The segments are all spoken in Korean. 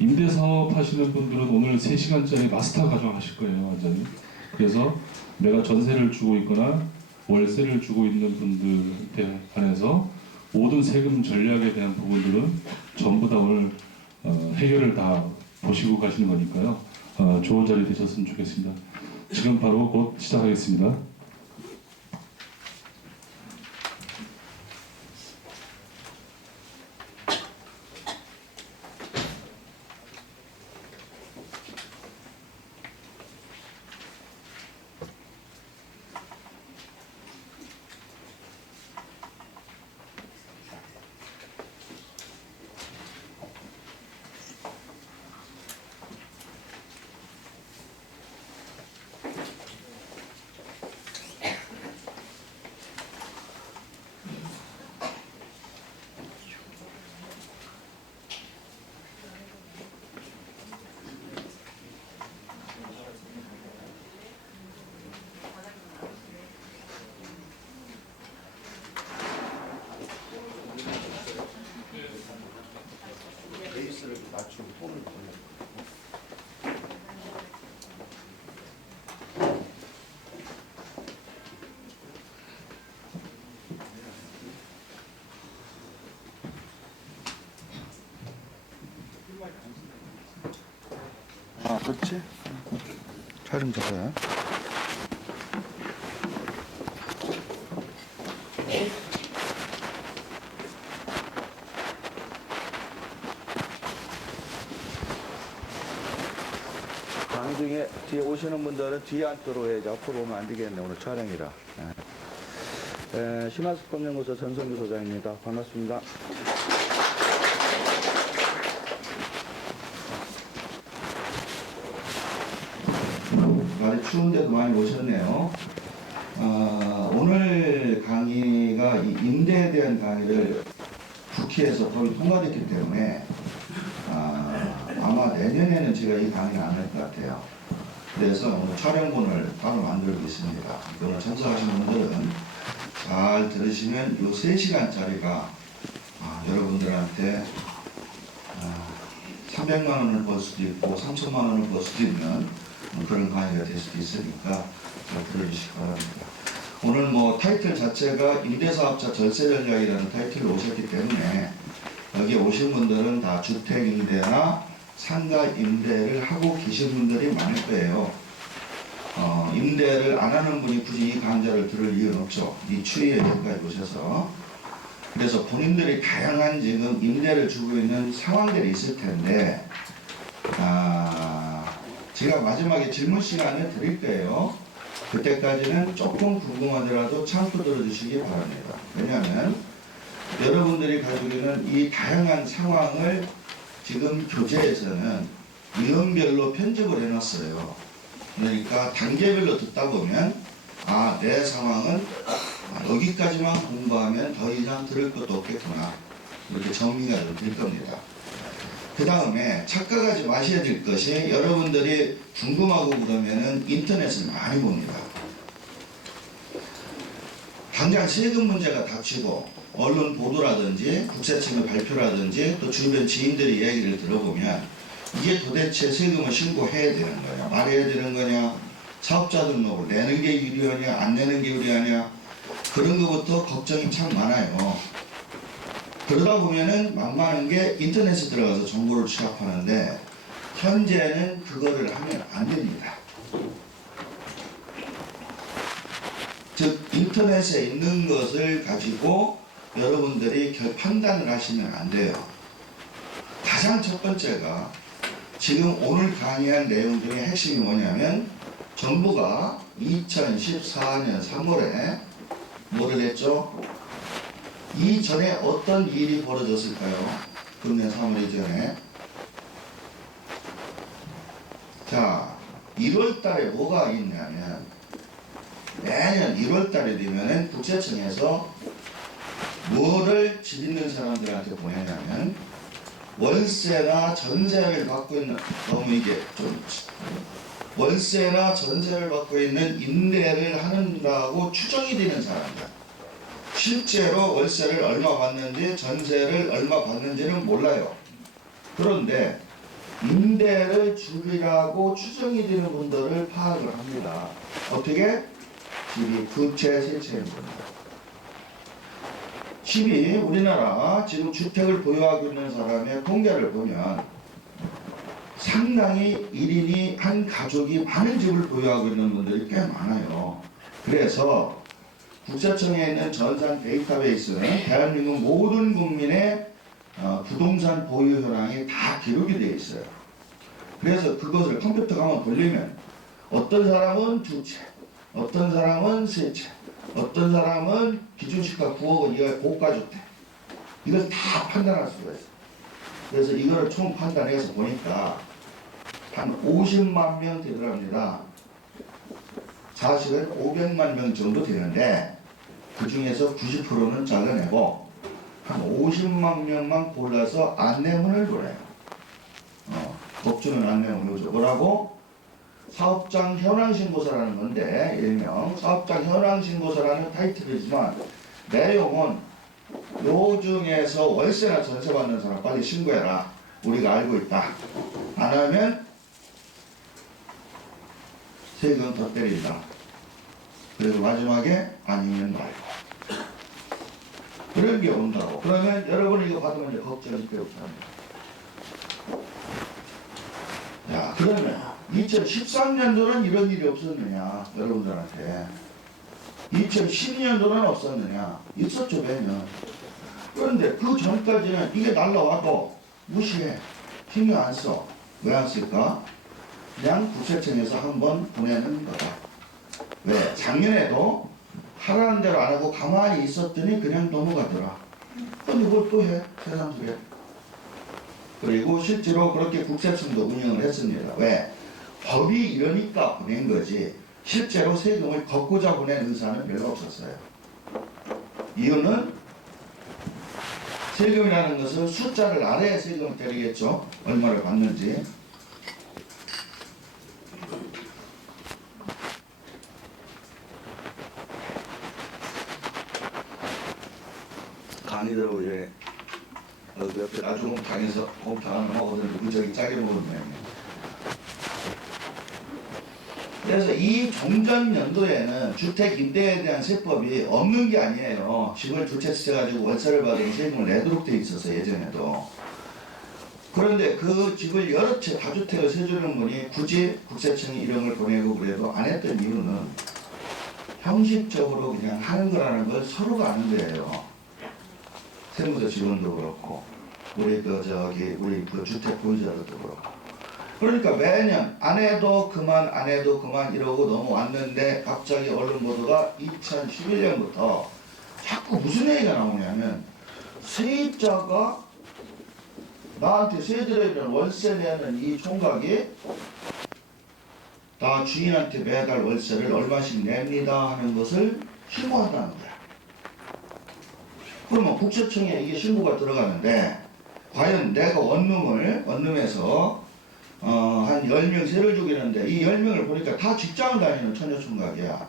임대사업 하시는 분들은 오늘 3시간짜리 마스터 과정 하실 거예요, 완전히. 그래서 내가 전세를 주고 있거나 월세를 주고 있는 분들에 관해서 모든 세금 전략에 대한 부분들은 전부 다 오늘 해결을 다 보시고 가시는 거니까요. 좋은 자리 되셨으면 좋겠습니다. 지금 바로 곧 시작하겠습니다. 베이스를 맞추고 톤을 돌려. 아, 그렇지? 촬영 잡아요. 나중에 뒤에 오시는 분들은 뒤에 앉도록 해야지 앞으로 오면 안 되겠네. 오늘 촬영이라. 신화습법연구소 전성규 소장입니다. 반갑습니다. 많이 추운데도 많이 오셨네요. 오늘 강의가 이 임대에 대한 강의를 국회에서 법이 통과됐기 때문에 아마 내년에는 제가 이 강의를 안 할 것 같아요. 그래서 오늘 촬영본을 따로 만들고 있습니다. 오늘 참석하시는 분들은 잘 들으시면 이 3시간짜리가 여러분들한테 300만 원을 벌 수도 있고 3천만 원을 벌 수도 있는 그런 강의가 될 수도 있으니까 잘 들어주시기 바랍니다. 오늘 뭐 타이틀 자체가 임대사업자 절세 전략이라는 타이틀로 오셨기 때문에 여기 오신 분들은 다 주택 임대나 상가 임대를 하고 계신 분들이 많을 거예요. 임대를 안 하는 분이 굳이 이 강좌를 들을 이유는 없죠. 이 추위에 여기까지 오셔서. 그래서 본인들이 다양한 지금 임대를 주고 있는 상황들이 있을 텐데, 제가 마지막에 질문 시간을 드릴 거예요. 그때까지는 조금 궁금하더라도 참고 들어주시기 바랍니다. 왜냐하면 여러분들이 가지고 있는 이 다양한 상황을 지금 교재에서는 위험별로 편집을 해놨어요. 그러니까 단계별로 듣다 보면 내 상황은 여기까지만 공부하면 더 이상 들을 것도 없겠구나, 이렇게 정리가 될 겁니다. 그 다음에 착각하지 마셔야 될 것이, 여러분들이 궁금하고 그러면은 인터넷을 많이 봅니다. 당장 세금 문제가 닥치고 언론 보도라든지 국세청의 발표라든지 또 주변 지인들의 얘기를 들어보면 이게 도대체 세금을 신고해야 되는 거냐, 말해야 되는 거냐, 사업자 등록을 내는 게 유리하냐 안 내는 게 유리하냐, 그런 것부터 걱정이 참 많아요. 그러다 보면은 만만한 게 인터넷에 들어가서 정보를 취합하는데, 현재는 그거를 하면 안 됩니다. 즉 인터넷에 있는 것을 가지고 여러분들이 판단을 하시면 안 돼요. 가장 첫 번째가, 지금 오늘 강의한 내용 중에 핵심이 뭐냐면, 정부가 2014년 3월에 뭐를 했죠? 이전에 어떤 일이 벌어졌을까요? 금년 3월 이전에. 자, 1월 달에 뭐가 있냐면, 매년 1월 달에 되면은 국세청에서 뭐를 집 있는 사람들한테 보내냐면, 월세나 전세를 받고 있는, 너무 이게 좀, 월세나 전세를 받고 있는 임대를 한다고 추정이 되는 사람들, 실제로 월세를 얼마 받는지 전세를 얼마 받는지는 몰라요. 그런데 임대를 줄이라고 추정이 되는 분들을 파악을 합니다. 어떻게? 집이 두 채, 세 채인 겁니다. 집이 우리나라 지금 주택을 보유하고 있는 사람의 통계를 보면 상당히 1인이 한 가족이 많은 집을 보유하고 있는 분들이 꽤 많아요. 그래서 국세청에 있는 전산 데이터베이스는 대한민국 모든 국민의 부동산 보유 현황이 다 기록이 되어 있어요. 그래서 그것을 컴퓨터가 한번 돌리면 어떤 사람은 두 채, 어떤 사람은 세 채, 어떤 사람은 기준시가 9억 원 이하의 고가주택, 이걸 다 판단할 수가 있어요. 그래서 이걸 총 판단해서 보니까 한 50만 명 되더랍니다. 사실은 500만 명 정도 되는데 그 중에서 90%는 잘라내고 한 50만 명만 골라서 안내문을 보내요. 법주는 안내문을 오죠. 뭐라고? 사업장 현황신고서라는 건데, 일명 사업장 현황신고서라는 타이틀이지만 내용은 요 중에서 월세나 전세 받는 사람 빨리 신고해라. 우리가 알고 있다. 안 하면 세금 더 때린다. 그리고 마지막에 아니면 말고. 그런 게 온다고. 그러면 여러분이 이거 받으면 이제 걱정이 필요 없답니다. 야, 그러면 2013년도는 이런 일이 없었느냐, 여러분들한테. 2010년도는 없었느냐, 있었죠, 매년. 그런데 그 전까지는 이게 날라와도 무시해. 신경 안 써. 왜 안 쓸까? 그냥 국세청에서 한번 보내는 거다. 왜? 작년에도 하라는 대로 안 하고 가만히 있었더니 그냥 넘어가더라. 근데 뭘 또 해? 세상 속에. 그리고 실제로 그렇게 국세청도 운영을 했습니다. 왜? 법이 이러니까 보낸 거지 실제로 세금을 걷고자 보낸 의사는 별로 없었어요. 이유는 세금이라는 것은 숫자를 알아야 세금을 때리겠죠. 얼마를 받는지. 강의대로 이제 옆에 나중 강에서 곰탕을 먹거든 무지하게 짜게 먹은 모양이에요. 그래서 이 종전 연도에는 주택 임대에 대한 세법이 없는 게 아니에요. 집을 두 채 써가지고 월세를 받으면 세금을 내도록 돼 있었어요, 예전에도. 그런데 그 집을 여러 채 다주택을 세주는 분이 굳이 국세청이 이런 걸 보내고 그래도 안 했던 이유는 형식적으로 그냥 하는 거라는 걸 서로가 아는 거예요. 세무서 직원도 그렇고 우리 그 주택 보유자들도 그렇고. 그러니까 매년 안 해도 그만 안 해도 그만 이러고 넘어왔는데 갑자기 언론 보도가 2011년부터 자꾸 무슨 얘기가 나오냐면 세입자가 나한테 세들이는 월세 내는 이 총각이 다 주인한테 매달 월세를 얼마씩 냅니다 하는 것을 신고한다는 거야. 그러면 국세청에 이게 신고가 들어가는데 과연 내가 원룸에서 한 10명 세를 주기는데 이 10명을 보니까 다 직장을 다니는 처녀총각이야.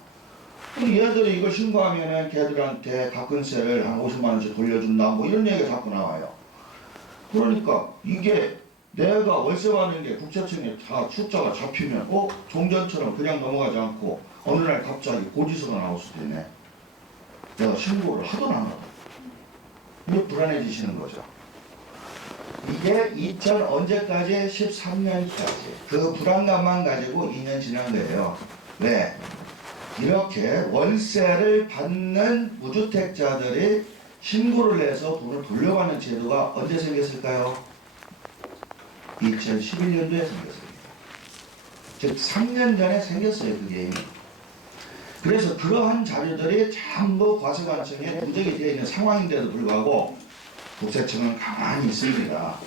그럼 얘들이 이걸 신고하면은 걔들한테 가끔세를 한 50만 원씩 돌려준다 뭐 이런 얘기가 자꾸 나와요. 그러니까 이게 내가 월세 받는 게 국세청에 다 숫자가 잡히면 종전처럼 그냥 넘어가지 않고 어느 날 갑자기 고지서가 나올 수도 있네. 내가 신고를 하든 안 하든. 이게 불안해지시는 거죠. 이게 언제까지? 13년까지. 그 불안감만 가지고 2년 지난 거예요. 왜? 이렇게 월세를 받는 무주택자들이 신고를 해서 돈을 돌려받는 제도가 언제 생겼을까요? 2011년도에 생겼습니다. 즉 3년 전에 생겼어요, 그게. 그래서 그러한 자료들이 전부 과세관청에 부적이 되어 있는 상황인데도 불구하고 국세청은 가만히 있습니다.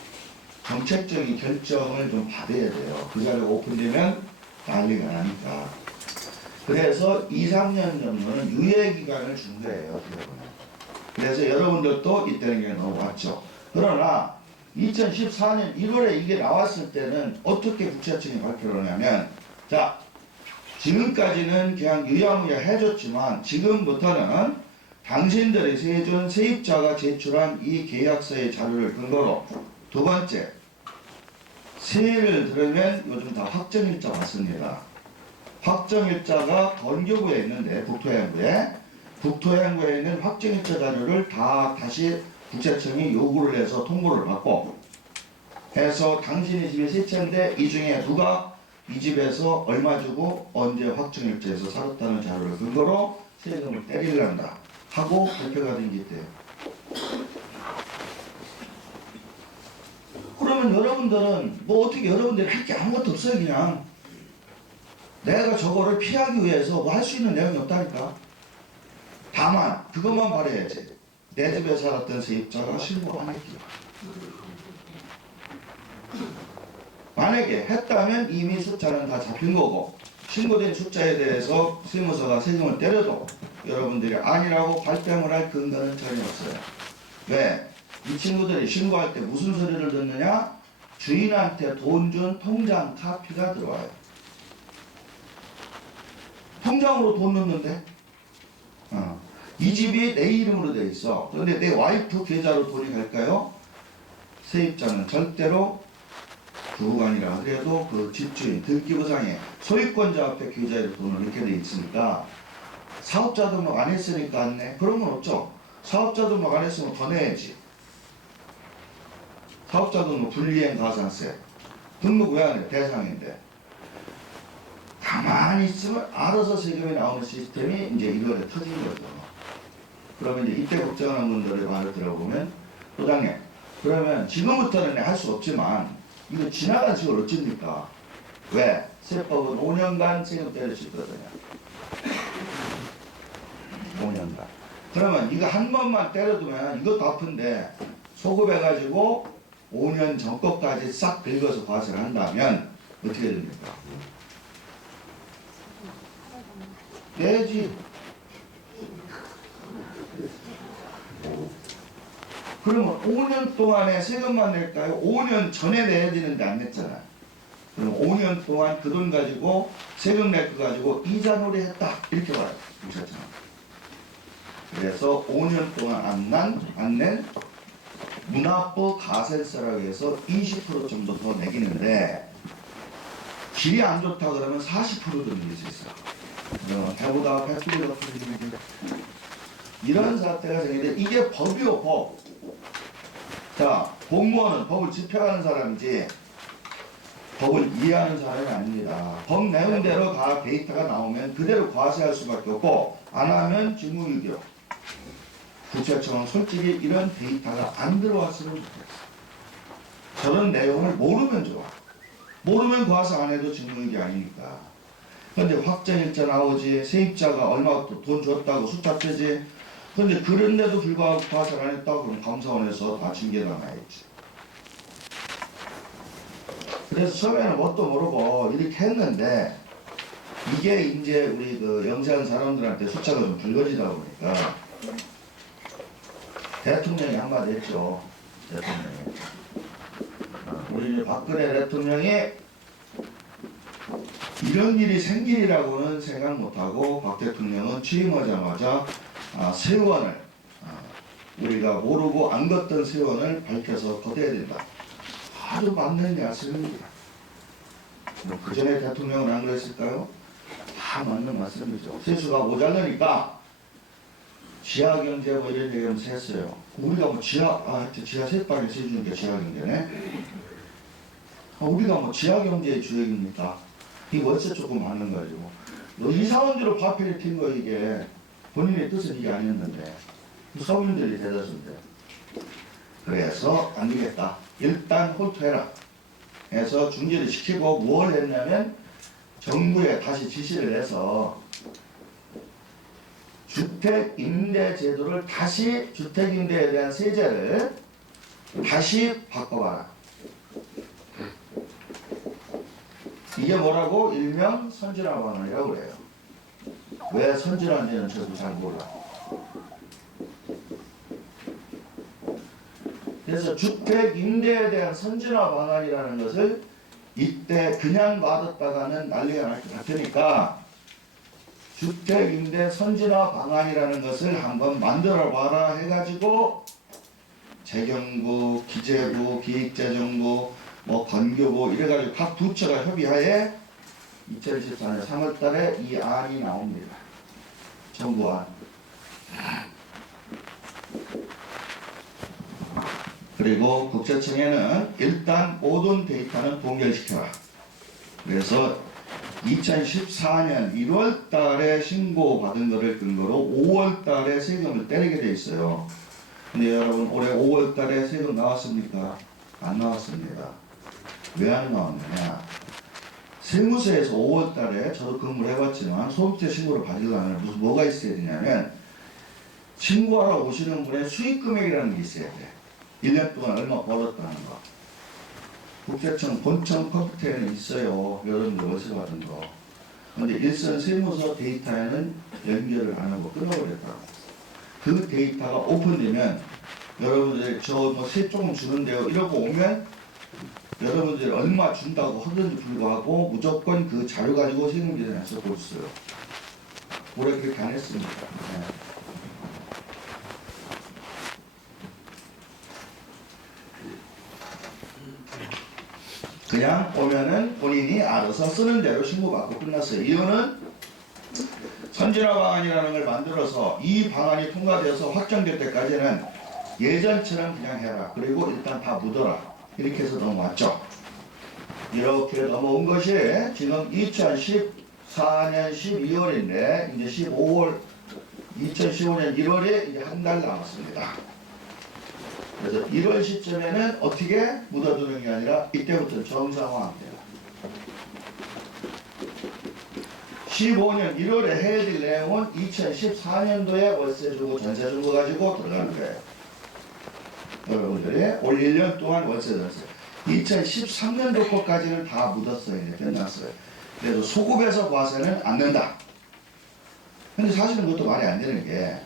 정책적인 결정을 좀 받아야 돼요. 그 자료가 오픈되면 난리가 나니까. 그래서 2, 3년 정도는 유예기간을 준 거예요. 그래서 여러분들도 이때는 게 넘어왔죠. 그러나 2014년 1월에 이게 나왔을 때는 어떻게 국세청이 발표를 하냐면 자, 지금까지는 그냥 유야무야 해줬지만 지금부터는 당신들이 세준 세입자가 제출한 이 계약서의 자료를 근거로 두 번째, 새해를 들으면 요즘 다 확정일자 왔습니다. 확정일자가 건교구에 있는데 국토해양부에 있는 확정일자 자료를 다 다시 국세청이 요구를 해서 통보를 받고 해서 당신의 집이 세 채인데 이 중에 누가 이 집에서 얼마 주고 언제 확정일자에서 살았다는 자료를 근거로 세금을 때리려한다 하고 발표가 된 게 있대요. 그러면 여러분들은 뭐 어떻게 여러분들이 할 게 아무것도 없어요. 그냥 내가 저거를 피하기 위해서 뭐 할 수 있는 내용이 없다니까. 다만 그것만 바라야지. 내 집에 살았던 세입자가 신고 안 했기야. 만약에 했다면 이미 숫자는 다 잡힌 거고 신고된 숫자에 대해서 세무서가 세금을 때려도 여러분들이 아니라고 발뺌을 할 근거는 전혀 없어요. 왜? 이 친구들이 신고할 때 무슨 소리를 듣느냐? 주인한테 돈 준 통장 카피가 들어와요. 통장으로 돈 넣는데 이 집이 내 이름으로 돼 있어. 그런데 내 와이프 계좌로 돈이 갈까요? 세입자는 절대로 부부간이라 그래도 그 집주인 등기부상에 소유권자 앞에 계좌에 돈을 넣게 돼 있으니까 사업자 등록 안 했으니까 안 내? 그런 건 없죠. 사업자 등록 안 했으면 더 내야지. 사업자 등록 분리행 가산세 등록 왜 안 해? 대상인데. 가만히 있으면 알아서 세금이 나오는 시스템이 이제 이번에 터진 거죠. 그러면 이제 이때 걱정하는 분들의 말을 들어보면 소장님 그러면 지금부터는 할 수 없지만 이거 지나간 세월 어쩝니까? 왜? 세법은 5년간 세금 때릴 수 있거든요. 5년간. 그러면 이거 한 번만 때려두면 이것도 아픈데 소급해가지고 5년 전 것까지 싹 긁어서 과세를 한다면 어떻게 됩니까? 내지. 그러면 5년 동안에 세금만 낼까요? 5년 전에 내야 되는데 안 냈잖아. 그럼 5년 동안 그 돈 가지고 세금 낼 거 가지고 이자놀이 했다. 이렇게 봐요. 그렇잖아. 그래서 5년 동안 안 낸 문화부 가산세라고 해서 20% 정도 더 매기는데 길이 안 좋다 그러면 40%도 매길 수 있어요. 배보다 100%가 풀리는데 이런 사태가 생기는데 이게 법이요 법. 자 공무원은 법을 집행하는 사람이지 법을 이해하는 사람이 아닙니다. 법 내용대로 다 데이터가 나오면 그대로 과세할 수밖에 없고 안 하면 직무유기요. 국세청은 솔직히 이런 데이터가 안 들어왔으면 좋겠어. 저런 내용을 모르면 좋아. 모르면 과세 안 해도 직무유기 아니니까. 근데 확정일자 나오지 세입자가 얼마 돈 줬다고 숫자 떼지. 근데 그런데도 불구하고 과세를 안 했다고 그럼 감사원에서 다 징계당해야지. 그래서 처음에는 뭣도 모르고 이렇게 했는데 이게 이제 우리 그 영세한 사람들한테 숫자가 좀 불거지다 보니까 대통령이 한마디 했죠. 대통령이. 우리 박근혜 대통령이 이런 일이 생길이라고는 생각 못하고 박 대통령은 취임하자마자 세원을 우리가 모르고 안 걷던 세원을 밝혀서 걷어야 된다. 아주 맞는 말씀입니다. 뭐 그전에 대통령은 안 그랬을까요? 다 맞는 말씀이죠. 세수가 모자라니까 지하경제 뭐 이런 얘기하면서 했어요. 우리가 뭐 지하 세방에 세주는 게 지하경제네. 우리가 뭐 지하경제의 주역입니까? 이 월세 조금 많은 거죠. 이사원대로 화폐를 튄 거 이게 본인의 뜻은 이게 아니었는데 서민들이 대다수인데 그래서 안 되겠다. 일단 홀토해라 해서 중지를 시키고 뭘 했냐면 정부에 다시 지시를 해서 주택임대제도를 다시 주택임대에 대한 세제를 다시 바꿔봐라. 이게 뭐라고? 일명 선진화 방안이라고 그래요. 왜 선진화인지는 저도 잘 몰라. 그래서 주택 임대에 대한 선진화 방안이라는 것을 이때 그냥 놔뒀다가는 난리가 날 것 같으니까 주택 임대 선진화 방안이라는 것을 한번 만들어 봐라 해가지고 재경부, 기재부, 기획재정부 뭐 건교부 이래가지고 각 부처가 협의하에 2014년 3월달에 이 안이 나옵니다. 정부안. 그리고 국세청에는 일단 모든 데이터는 동결시켜라. 그래서 2014년 1월 달에 신고받은 것을 근거로 5월 달에 세금을 떼게 돼 있어요. 근데 여러분 올해 5월 달에 세금 나왔습니까? 안 나왔습니다. 왜 안 나왔느냐? 세무서에서 5월 달에 저도 근무를 해봤지만 소득세 신고를 받으려면 무슨 뭐가 있어야 되냐면 신고하러 오시는 분의 수익 금액이라는 게 있어야 돼. 1년 동안 얼마 벌었다는 거. 국세청 본청 컴퓨터에는 있어요. 여러분들 월세 받은 거. 근데 일선 세무서 데이터에는 연결을 안 하고 끊어버렸다고. 그 데이터가 오픈되면 여러분들이 저 뭐 세 조금 주는데요. 이러고 오면 여러분들이 얼마 준다고 하든지 불구하고 무조건 그 자료 가지고 세금 계산해서 볼 수 있어요. 올해 그렇게 안 했습니다. 네. 그냥 오면은 본인이 알아서 쓰는 대로 신고받고 끝났어요. 이유는 선진화 방안이라는 걸 만들어서 이 방안이 통과되어서 확정될 때까지는 예전처럼 그냥 해라. 그리고 일단 다 묻어라. 이렇게 해서 넘어왔죠. 이렇게 넘어온 것이 지금 2014년 12월인데 이제 15월 2015년 1월에 이제 한 달 남았습니다. 그래서 1월 시점에는 어떻게 묻어두는 게 아니라 이때부터 정상화합니다. 15년 1월에 해야 될 내용은 2014년도에 월세 주고 전세 주고 가지고 들어가는 거예요. 여러분들이 올 1년 동안 월세 줬어요. 2013년도 거까지는 다 묻었어요. 이제 끝났어요. 그래서 소급해서 과세는 안 된다. 근데 사실은 그것도 말이 안 되는 게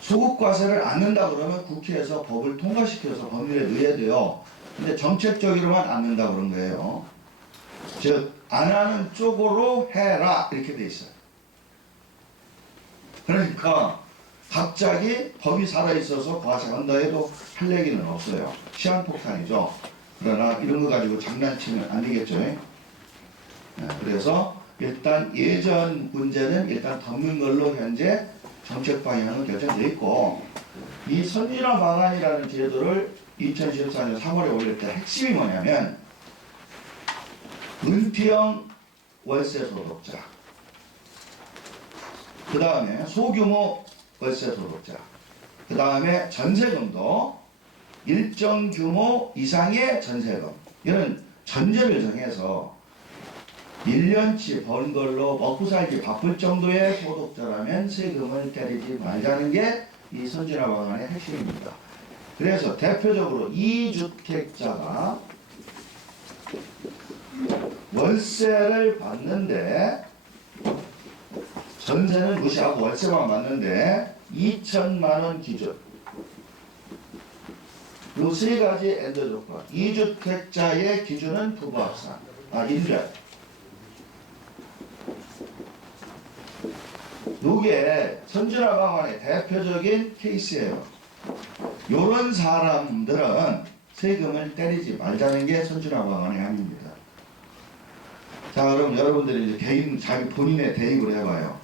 소급과세를 않는다 그러면 국회에서 법을 통과시켜서 법률에 넣어야 돼요. 근데 정책적으로만 않는다 그런 거예요. 즉, 안 하는 쪽으로 해라 이렇게 돼 있어요. 그러니까 갑자기 법이 살아있어서 과세한다 해도 할 얘기는 없어요. 시한폭탄이죠. 그러나 이런 거 가지고 장난치면 안 되겠죠. 네, 그래서 일단 예전 문제는 일단 덮는 걸로 현재 정책 방향은 결정되어 있고, 이 선진화 방안이라는 제도를 2014년 3월에 올릴 때 핵심이 뭐냐면 은퇴형 월세 소득자, 그 다음에 소규모 월세 소득자, 그 다음에 전세금도 일정 규모 이상의 전세금, 이런 전제를 정해서 1년치 번 걸로 먹고 살기 바쁠 정도의 소득자라면 세금을 때리지 말자는 게 이 선진화 방안의 핵심입니다. 그래서 대표적으로 2주택자가 월세를 받는데, 전세는 무시하고 월세만 받는데 2천만 원 기준, 이 세 가지 엔더 조건. 2주택자의 기준은 부부 합산, 인별. 이게 선진화 방안의 대표적인 케이스예요. 이런 사람들은 세금을 때리지 말자는 게 선진화 방안의 함입니다. 자, 그럼 여러분들이 이제 개인 자기 본인의 대입을 해봐요.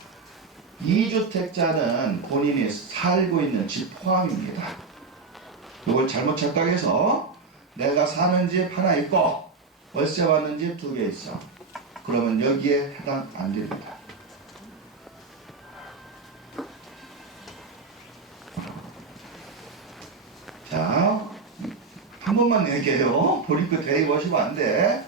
2주택자는 본인이 살고 있는 집 포함입니다. 이걸 잘못 착각해서 내가 사는 집 하나 있고 월세 받는 집 2개 있어. 그러면 여기에 해당 안 됩니다. 자, 한 번만 얘기해요. 본인거 대입하시면 안 돼.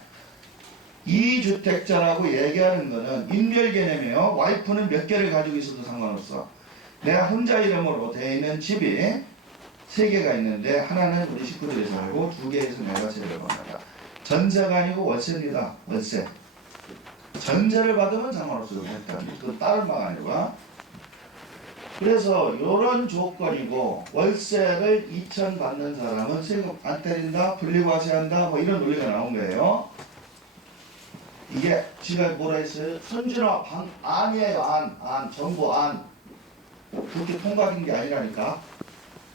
2주택자라고 얘기하는 거는 인별 개념이에요. 와이프는 몇 개를 가지고 있어도 상관없어. 내가 혼자 이름으로 되어 있는 집이 3개가 있는데 하나는 우리 식구들이 살고 2개에서 내가 세를 받는다. 전세가 아니고 월세입니다. 월세. 전세를 받으면 상관없어요. 그건 다른 방안이고. 그래서 이런 조건이고, 월세를 2천 받는 사람은 세금 안 때린다, 분리과세한다, 뭐 이런 논리가 나온 거예요. 이게 지가 뭐라 했어요? 선진화 방안이에요. 정부 안. 그렇게 통과된 게 아니라니까.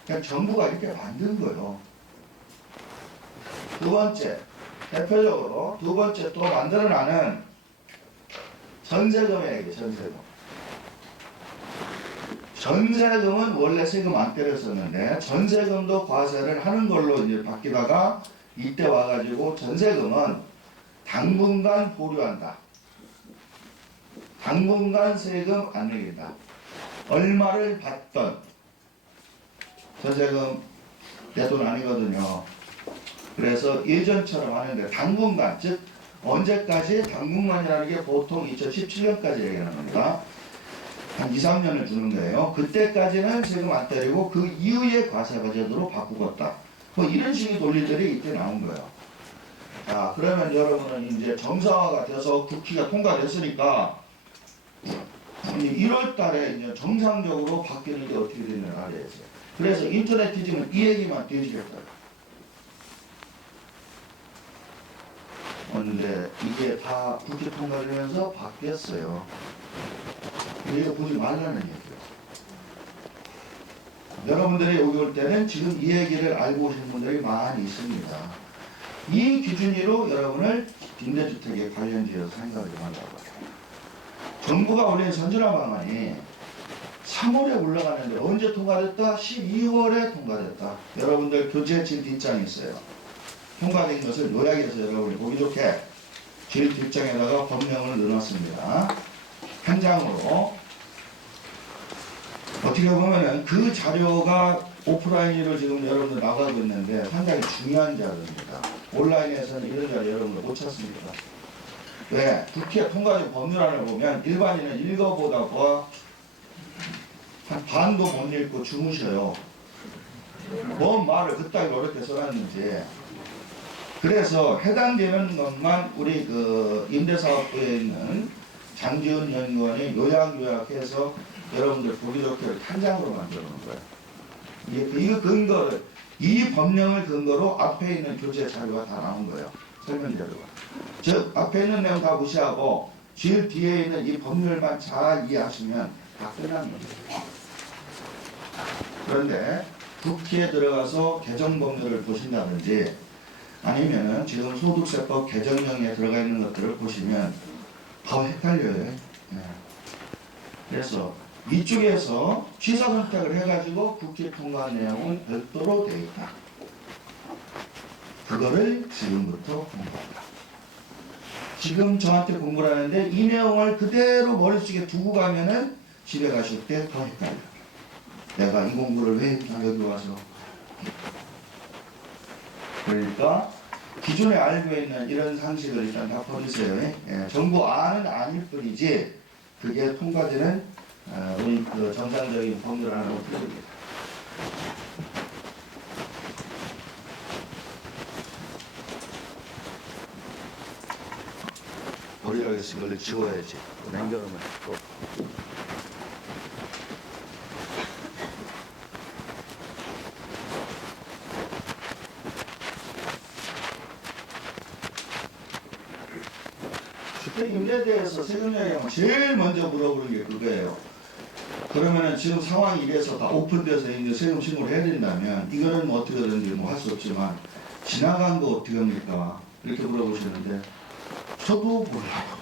그냥 정부가 이렇게 만든 거예요. 두 번째, 대표적으로 두 번째 또 만들어나는 전세금액이에요. 전세금. 전세금은 원래 세금 안 때렸었는데 전세금도 과세를 하는 걸로 이제 바뀌다가 이때 와가지고 전세금은 당분간 보류한다. 당분간 세금 안 내긴다. 얼마를 받던 전세금 내 돈 아니거든요. 그래서 예전처럼 하는데 당분간, 즉 언제까지 당분간이라는 게 보통 2017년까지 얘기하는 겁니다. 한 2, 3년을 주는 거예요. 그때까지는 세금 안 때리고 그 이후에 과세가 제도로 바꾸겠다. 뭐 이런 식의 논리들이 이때 나온 거예요. 자, 그러면 여러분은 이제 정상화가 돼서 국회가 통과됐으니까 1월 달에 이제 정상적으로 바뀌는 게 어떻게 되느냐 알아야죠. 그래서 인터넷 뒤지면 이 얘기만 뒤지겠다. 근데 이게 다 국회 통과되면서 바뀌었어요. 이거 보지 말라는 얘기예요. 여러분들이 여기 올 때는 지금 이 얘기를 알고 오신 분들이 많이 있습니다. 이 기준으로 여러분을 임대주택에 관련지어서 생각을 좀 한다고요. 정부가 올린 선진화 방안이 3월에 올라가는데 언제 통과됐다? 12월에 통과됐다. 여러분들 교재 질 뒷장이 있어요. 통과된 것을 요약해서 여러분이 보기 좋게 질 뒷장에다가 법령을 넣어놨습니다. 한 장으로. 어떻게 보면은 그 자료가 오프라인으로 지금 여러분들 나가고 있는데 상당히 중요한 자료입니다. 온라인에서는 이런 자료 여러분들 못 찾습니다. 왜? 국회 통과된 법률안을 보면 일반인은 읽어보다가 한 반도 못 읽고 주무셔요. 뭔 말을 그따위 어렵게 써놨는지. 그래서 해당되는 것만 우리 그 임대사업부에 있는 장지훈 연구원이 요약해서 여러분들 보기 좋게 한 장으로 만들어 놓은 거예요. 이 근거를, 이 법령을 근거로 앞에 있는 교재 자료가 다 나온 거예요. 설명 자료가. 즉, 앞에 있는 내용 다 무시하고 질 뒤에 있는 이 법률만 잘 이해하시면 다 끝나는 거예요. 그런데 국회에 들어가서 개정법률을 보신다든지 아니면은 지금 소득세법 개정령에 들어가 있는 것들을 보시면 더 헷갈려요. 네. 그래서 이쪽에서 취사 선택을 해가지고 국회 통과 내용은 별도로 되어 있다. 그거를 지금부터 공부한다. 지금 저한테 공부를 하는데 이 내용을 그대로 머릿속에 두고 가면은 집에 가실 때 더 헷갈려요. 내가 이 공부를 왜 했나 여기 와서. 그러니까 기존에 알고 있는 이런 상식을 일단 다 버리세요. 예, 정부 안은 아닐 뿐이지 그게 통과되는 우리 그 정상적인 법률안으로 틀립니다. 버리라고 해서 이걸 지워야지. 남겨놓으면 또. 주택임대에 대해서 세금령이 제일 먼저 물어보는 게 그거예요. 그러면은 지금 상황이 이래서 다 오픈돼서 이제 세금 신고를 해야 된다면 이거는 뭐 어떻게든지 뭐 할 수 없지만 지나간 거 어떻게 합니까? 이렇게 물어보시는데 저도 몰라요.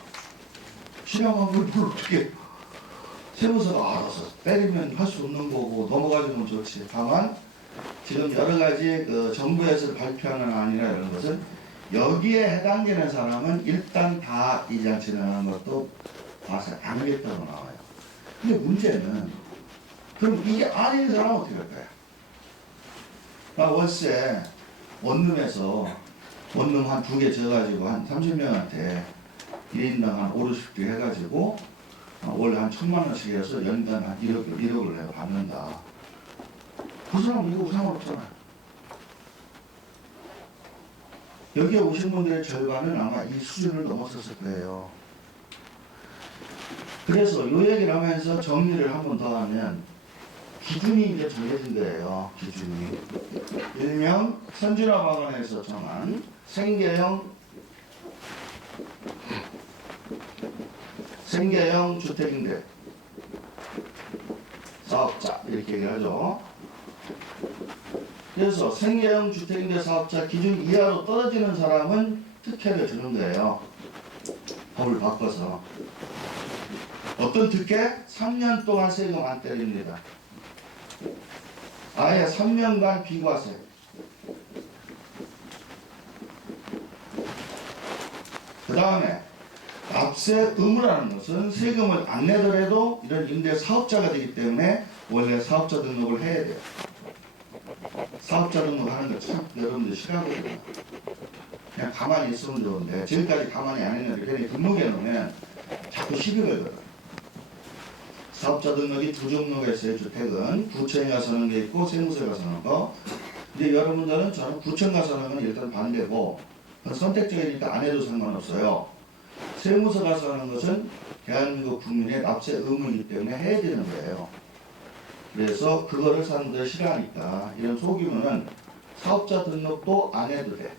지나간 걸 뭘 어떻게 세무서가 알아서 때리면 할 수 없는 거고 넘어가주면 좋지. 다만 지금 여러 가지 그 정부에서 발표하는 안이나 이런 것은 여기에 해당되는 사람은 일단 다 이장 진행하는 것도 봐서 안 하겠다고 나와요. 근데 문제는 그럼 이게 아닌 사람은 어떻게 할까요? 월세 원룸에서 원룸 한 2개 져가지고 한 30명한테 1인당 한 5, 60개 해가지고 원래 한 1,000만 원씩 해서 연간 한 1억을 내가 받는다. 그 사람은 이거 상관없잖아요. 여기에 오신 분들의 절반은 아마 이 수준을 넘어섰을 거예요. 그래서 이 얘기를 하면서 정리를 한 번 더 하면 기준이 이제 정해진 거예요. 기준이. 일명 선진화 방안에서 정한 생계형 주택임대 사업자 이렇게 얘기하죠. 그래서 생계형 주택임대 사업자 기준 이하로 떨어지는 사람은 특혜를 주는 거예요. 법을 바꿔서. 어떤 특혜? 3년 동안 세금 안 때립니다. 아예 3년간 비과세. 그 다음에 납세 의무라는 것은 세금을 안 내더라도 이런 임대 사업자가 되기 때문에 원래 사업자 등록을 해야 돼요. 사업자 등록하는 거 참 여러분들 싫어하거든요. 그냥 가만히 있으면 좋은데 지금까지 가만히 안 했는데 괜히 등록해 놓으면 자꾸 시비 걸거든. 사업자 등록이 두 종류가 있어요. 주택은 구청에 가서 하는 게 있고 세무서에 가서 하는 거. 근데 여러분들은 저는 구청 가서 하는 건 일단 반대고 선택적이니까 안 해도 상관없어요. 세무서 가서 하는 것은 대한민국 국민의 납세 의무이기 때문에 해야 되는 거예요. 그래서 그거를 사람들이 싫어하니까 이런 소규모는 사업자 등록도 안 해도 돼.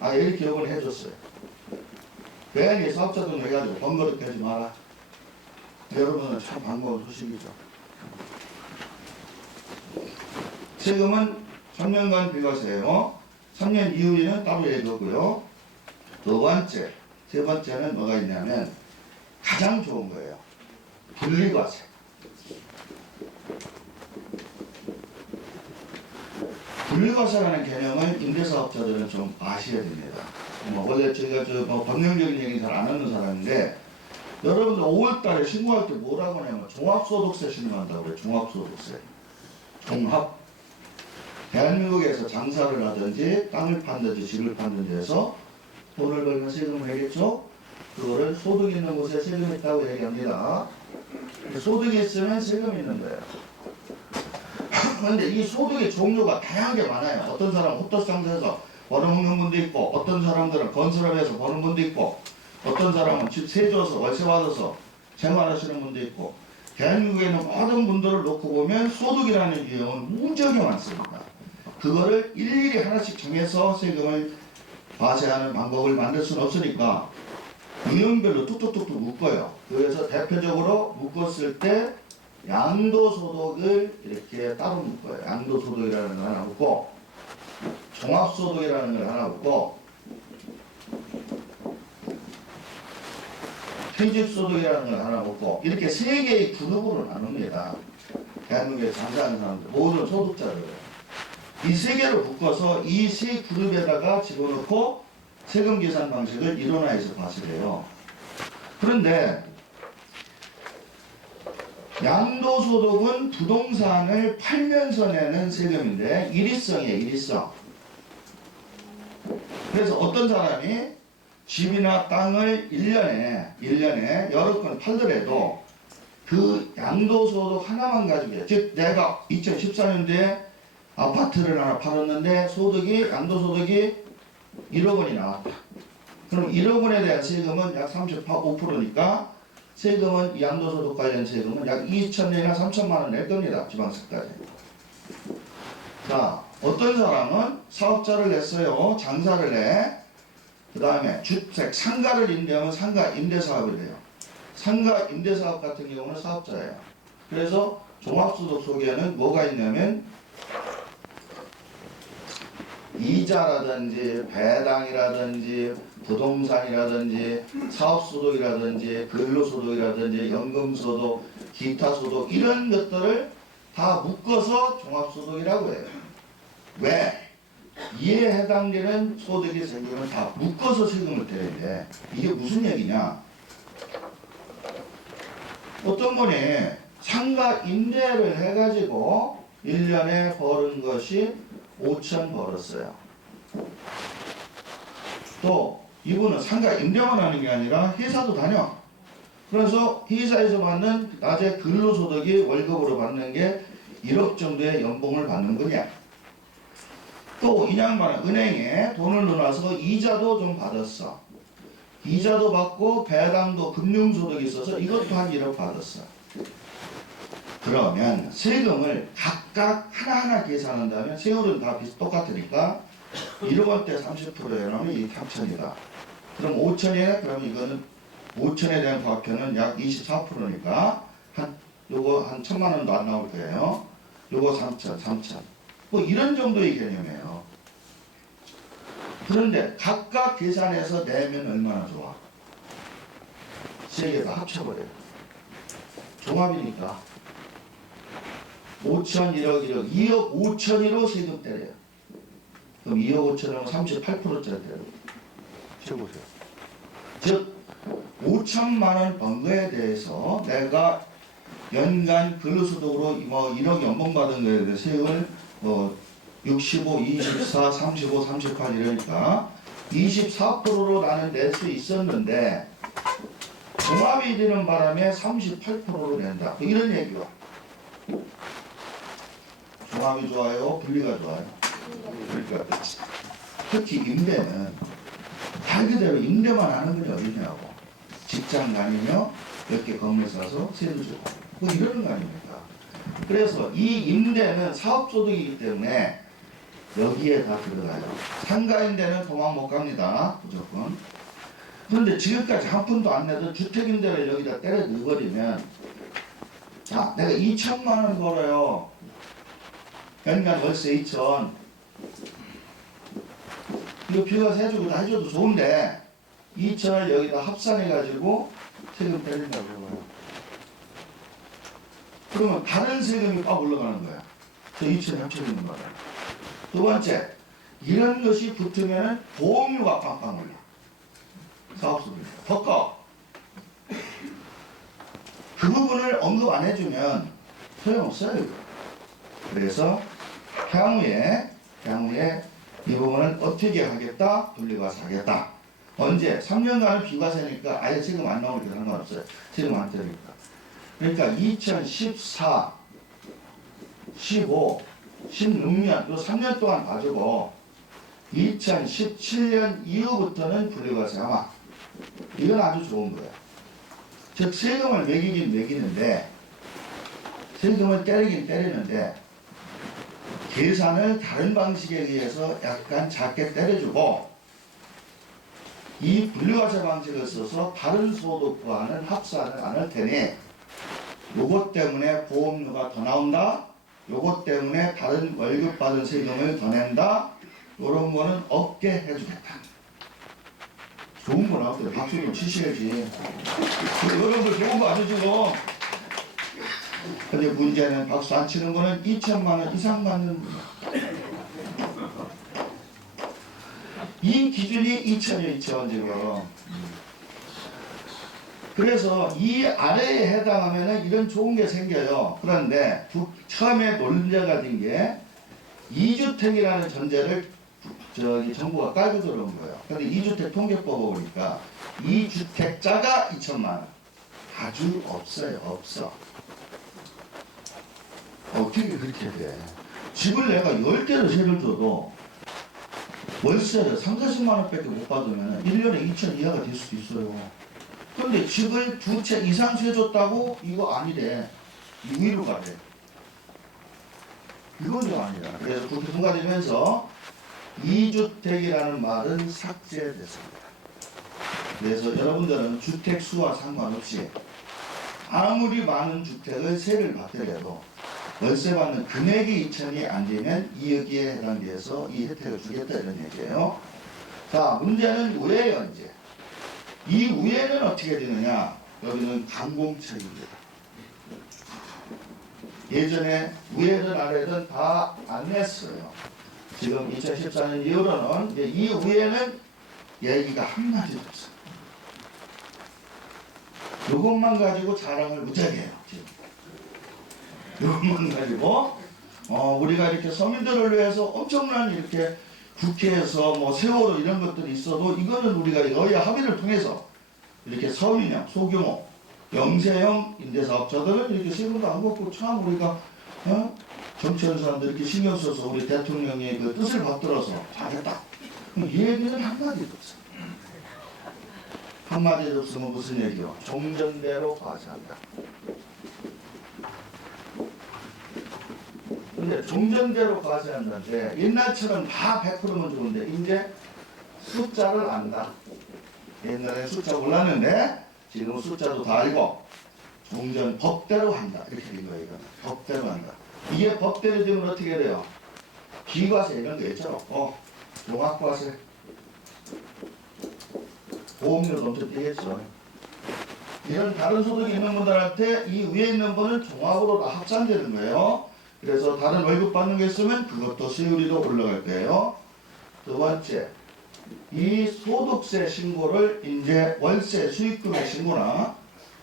이렇게 기억을 해줬어요. 괜히 사업자 등록 해가지고 번거롭게 하지 마라. 여러분은 참 반가운 소식이죠. 세금은 3년간 비과세예요. 3년 이후에는 따로 얘기하고요. 두 번째, 세 번째는 뭐가 있냐면 가장 좋은 거예요. 분리과세. 분리과세라는 개념을 임대사업자들은 좀 아셔야 됩니다. 원래 제가 법령적인 얘기 잘 안 하는 사람인데 여러분들 5월달에 신고할 때 뭐라고 하냐면 종합소득세 신고한다고 그래요. 종합소득세. 종합. 대한민국에서 장사를 하든지 땅을 판든지 집을 판든지 해서 돈을 벌면 세금을 내겠죠. 그거를 소득 있는 곳에 세금 있다고 얘기합니다. 소득이 있으면 세금이 있는 거예요. 그런데 이 소득의 종류가 다양하게 많아요. 어떤 사람은 호떡 장사해서 벌어먹는 분도 있고, 어떤 사람들은 건설업에서 버는 분도 있고, 어떤 사람은 집 세줘서 월세 받아서 생활하시는 분도 있고, 대한민국에는 모든 분들을 놓고 보면 소득이라는 유형은 무지하게 많습니다. 그거를 일일이 하나씩 정해서 세금을 과세하는 방법을 만들 수는 없으니까 유형별로 뚝뚝뚝뚝 묶어요. 그래서 대표적으로 묶었을 때 양도소득을 이렇게 따로 묶어요. 양도소득이라는 걸 하나 묶고 종합소득이라는 걸 하나 묶고 퇴직소득이라는 걸 하나 묶고 이렇게 세 개의 그룹으로 나눕니다. 대한민국에 장사하는 사람들 모든 소득자들 이 세 개를 묶어서 이 세 그룹에다가 집어넣고 세금 계산 방식을 일원화해서 과세해요. 그런데 양도소득은 부동산을 팔면서 내는 세금인데 일위성이에요. 일위성. 그래서 어떤 사람이 집이나 땅을 1년에 여러 건 팔더라도 그 양도소득 하나만 가지고 해요. 즉 내가 2014년도에 아파트를 하나 팔았는데 양도소득이 1억 원이 나왔다. 그럼 1억 원에 대한 세금은 약 35%니까 세금은 양도소득 관련 세금은 약 2천이나 3천만 원 낼 겁니다. 지방세까지. 자, 어떤 사람은 사업자를 냈어요. 장사를 내. 그 다음에 주택, 상가를 임대하면 상가 임대사업이 돼요. 상가 임대사업 같은 경우는 사업자예요. 그래서 종합소득 속에는 뭐가 있냐면 이자라든지 배당이라든지 부동산이라든지 사업소득이라든지 근로소득이라든지 연금소득, 기타소득 이런 것들을 다 묶어서 종합소득이라고 해요. 왜? 이에 해당되는 소득이 생기면 다 묶어서 세금을 떼는데 이게 무슨 얘기냐? 어떤 분이 상가 임대를 해가지고 1년에 버는 것이 5천 벌었어요. 또 이분은 상가 임대만 하는 게 아니라 회사도 다녀. 그래서 회사에서 받는 낮에 근로소득이 월급으로 받는 게 1억 정도의 연봉을 받는 거냐. 또 이 양반은 은행에 돈을 넣어놔서 이자도 좀 받았어. 이자도 받고 배당도 금융소득이 있어서 이것도 한 1억 받았어. 그러면 세금을 각각 하나하나 계산한다면 세율은 다 똑같으니까 1억 원대 30%에 나오면 이렇게 합천이다. 그럼 5천에 그럼 이거는 5천에 대한 과표는 약 24%니까 요거 한 1,000만 원도 안 나올 거예요. 요거 3천. 뭐 이런 정도의 개념이에요. 그런데 각각 계산해서 내면 얼마나 좋아? 세 개 다 합쳐버려요. 종합이니까 5천, 1억, 1억, 2억 5천으로 세금 때려요. 그럼 2억 5천이면 38%짜리 때려요. 쳐보세요. 즉 5천만 원 번 거에 대해서 내가 연간 근로소득으로 뭐 1억 연봉 받은 거에 대해서 세금을 뭐 65, 24, 35, 38 이러니까 24%로 나는 낼 수 있었는데 종합이 되는 바람에 38%로 낸다. 뭐 이런 얘기가. 종합이 좋아요? 분리가 좋아요? 그러니까 특히 임대는 말 그대로 임대만 하는 건 어디냐고. 직장 다니며 몇 개 건물 사서 세금 주고 뭐 이러는 거 아닙니까? 그래서 이 임대는 사업소득이기 때문에 여기에 다 들어가요. 상가임대는 도망 못 갑니다. 무조건. 그런데 지금까지 한 푼도 안 내던 주택임대를 여기다 때려 넣어버리면 자, 내가 2천만 원 벌어요. 연간 월세 2천. 이거 비과세 해주고 다 해줘도 좋은데 2천을 여기다 합산해가지고 세금 때린다고 해봐요. 그러면 다른 세금이 빡 올라가는 거야. 저 2천이 합쳐지는 거야. 두 번째, 이런 것이 붙으면 보험료가 빵빵 올라. 사업소득 더 커. 그 부분을 언급 안 해주면 소용없어요. 이거. 그래서 향후에 이 부분을 어떻게 하겠다? 분리과세 하겠다. 언제? 3년간은 비과세니까 아예 세금 안 나오니까 상관없어요. 세금 안 때리니까. 그러니까 2014, 15, 16년, 요 3년 동안 봐주고 2017년 이후부터는 분리과세 하마. 이건 아주 좋은 거예요. 즉 세금을 매기긴 매기는데 세금을 때리긴 때리는데 계산을 다른 방식에 의해서 약간 작게 때려주고 이 분리과세 방식을 써서 다른 소득과는 합산을 안 할 테니 요것 때문에 보험료가 더 나온다. 요것 때문에 다른 월급 받은 세금을 더 낸다. 요런 거는 없게 해주겠다. 좋은 거 나올 때 박수 좀 치셔야지. 이런 거 좋은 거 아니죠? 근데 문제는 박수 안 치는 거는 2천만 원 이상 받는 거야. 이 기준이 2천이에요, 2천 지금. 그래서 이 아래에 해당하면 이런 좋은 게 생겨요. 그런데 처음에 논제가 된 게 2주택이라는 전제를 정부가 깔고 들어온 거예요. 근데 2주택 통계법을 보니까 2주택자가 2천만 원. 아주 없어요, 없어. 어떻게 그렇게 돼? 집을 내가 10개를 세를 줘도 월세를 3, 40만 원밖에 못 받으면 1년에 2천 이하가 될 수도 있어요. 근데 집을 2채 이상 세줬다고 이거 아니래. 위로 가래. 이건 좀 아니라. 그래서 그렇게 통과되면서 2주택이라는 말은 삭제됐습니다. 그래서 여러분들은 주택 수와 상관없이 아무리 많은 주택을 세를 받더라도 월세 받는 금액이 2천이 안 되면 여기에 해당돼서 이 혜택을 주겠다 이런 얘기예요. 자, 문제는 우회예요. 이제 이 우회는 어떻게 되느냐? 여기는 강공책입니다. 예전에 우회든 아래든 다 안 냈어요. 지금 2014년 이후로는 이제 이 우회는 얘기가 한마디도 없어요. 이것만 가지고 자랑을 무지하게 해요. 지금. 이것만 가지고 우리가 이렇게 서민들을 위해서 엄청난 이렇게 국회에서 뭐 세월호 이런 것들이 있어도 이거는 우리가 여야 합의를 통해서 이렇게 서민형, 소규모, 영세형 임대사업자들은 이렇게 세금도 안 걷고 참 우리가 정치하는 사람들 이렇게 신경 써서 우리 대통령의 그 뜻을 받들어서 잘했다. 그럼 이 얘기는 한마디도 없어. 한마디도 없으면 무슨 얘기요? 종전대로 과세한다. 근데 종전대로 과세한다는데 옛날처럼 다 100%면 좋은데 이제 숫자를 안다. 옛날에 숫자 몰랐는데 지금은 숫자도 다 알고 종전 법대로 한다. 이렇게 된 거예요. 이거. 법대로 한다. 이게 법대로 되면 어떻게 돼요? 비과세 이런 거 있죠. 종합과세. 보험료도 엄청 뛰겠죠. 이런 다른 소득이 있는 분들한테 이 위에 있는 분은 종합으로 다 합산되는 거예요. 그래서 다른 월급 받는 게 있으면 그것도 세율이도 올라갈 거예요. 두 번째, 이 소득세 신고를 이제 월세 수익금의 신고나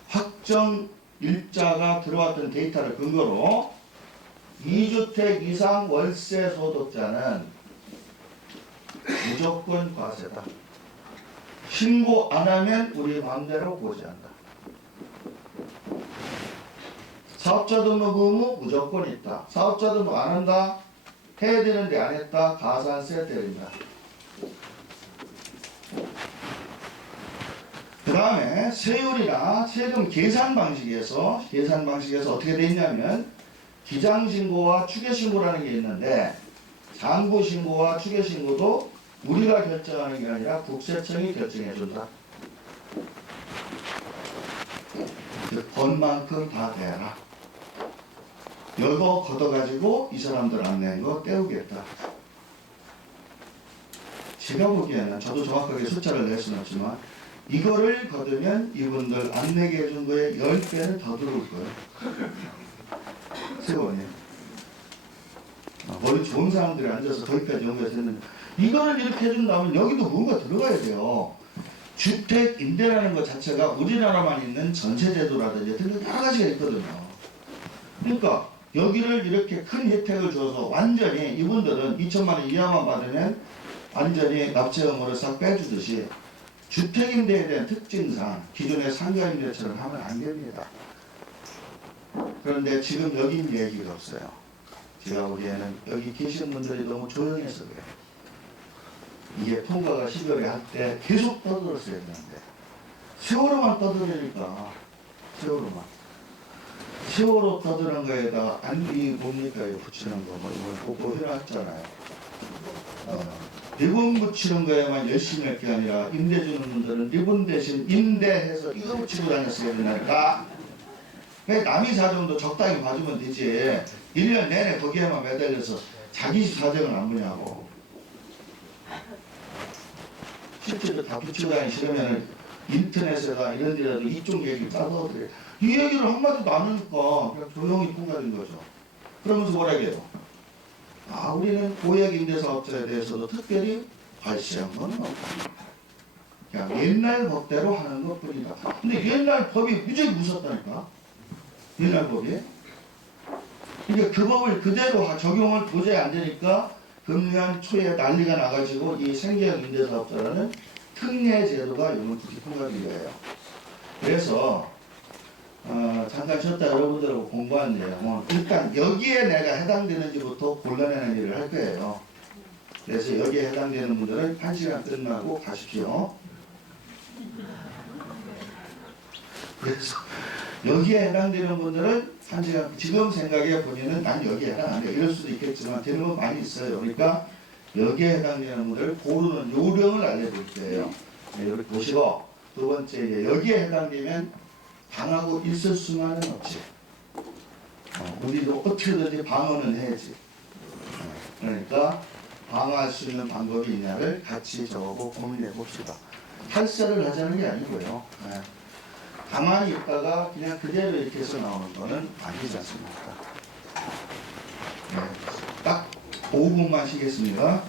확정 일자가 들어왔던 데이터를 근거로 2주택 이상 월세 소득자는 무조건 과세다. 신고 안 하면 우리 마음대로 고지한다. 사업자 등록 의무 무조건 있다. 사업자 등록 안 한다. 해야 되는데 안 했다. 가산세 때린다. 그 다음에 세율이나 세금 계산 방식에서 어떻게 되어 있냐면 기장신고와 추계신고라는 게 있는데 장부신고와 추계신고도 우리가 결정하는 게 아니라 국세청이 결정해 준다. 번 만큼 다 내라. 이거 걷어가지고 이 사람들 안 낸 거 떼우겠다. 제가 보기에는 저도 정확하게 숫자를 낼 수는 없지만 이거를 거두면 이분들 안 내게 해준 거에 10배는 더 들어올 거예요. 세원이. 머리 좋은 사람들이 앉아서 거기까지 연구해서 했는데 이거를 이렇게 해준다면 여기도 뭔가 들어가야 돼요. 주택 임대라는 것 자체가 우리나라만 있는 전세제도라든지 등등 여러 가지가 있거든요. 그러니까 여기를 이렇게 큰 혜택을 줘서 완전히 이분들은 2천만 원 이하만 받으면 완전히 납세 의무를 싹 빼주듯이 주택임대에 대한 특징상 기존의 상가임대처럼 하면 안 됩니다. 그런데 지금 여기 얘기가 없어요. 제가 보기에는 여기 계신 분들이 너무 조용해서 그래요. 이게 통과가 12월에 할 때 계속 떠들었어야 되는데 세월호만 떠들으니까 세월호 떠드는 거에다 안비 뭡니까 이거 붙이는 거 뭐 이걸 꼭 해놨잖아요. 리본 붙이는 거에만 열심히 할 게 아니라 임대 주는 분들은 리본 대신 임대해서 이거 붙이고 다녔어야 되니까 남이 사정도 적당히 봐주면 되지 1년 내내 거기에만 매달려서 자기 집 사정은 안 보냐고. 실제로 다 붙이고 다니기 싫으면 인터넷에다 이런 데라도 이쪽 얘기 따져드려. 이 얘기를 한마디도 안 하니까 그냥 조용히 통과된 거죠. 그러면서 뭐라 해요? 아, 우리는 고액 임대사업자에 대해서도 특별히 발시한 건 없다. 그냥 옛날 법대로 하는 것 뿐이다. 근데 옛날 법이 무지하게 무섭다니까. 옛날 법이. 그러니까 그 법을 그대로 적용을 도저히 안 되니까 금년 초에 난리가 나가지고 이 생계형 임대사업자라는 특례 제도가 이번 주에 통과된 거예요. 그래서 잠깐 쉬었다 여러분들하고 공부한 내용은 일단 여기에 내가 해당되는지부터 골라내는 일을 할 거예요. 그래서 여기에 해당되는 분들은 1시간 끝나고 가십시오. 그래서 여기에 해당되는 분들은 1시간, 지금 생각에 본인은 난 여기에 해당 안 돼. 이럴 수도 있겠지만 되는 건 많이 있어요. 그러니까 여기에 해당되는 분들을 고르는 요령을 알려드릴 거예요. 네, 여기 보시고 두 번째 이제 여기에 해당되면 방하고 있을 수만은 없지. 우리도 어떻게든지 방어는 해야지. 그러니까 방어할 수 있는 방법이 있냐를 같이 저하고 고민해 봅시다. 탈세를 하자는 게 아니고요. 가만히 있다가 그냥 그대로 이렇게 해서 나오는 거는 아니지 않습니까? 딱 5분만 쉬겠습니다.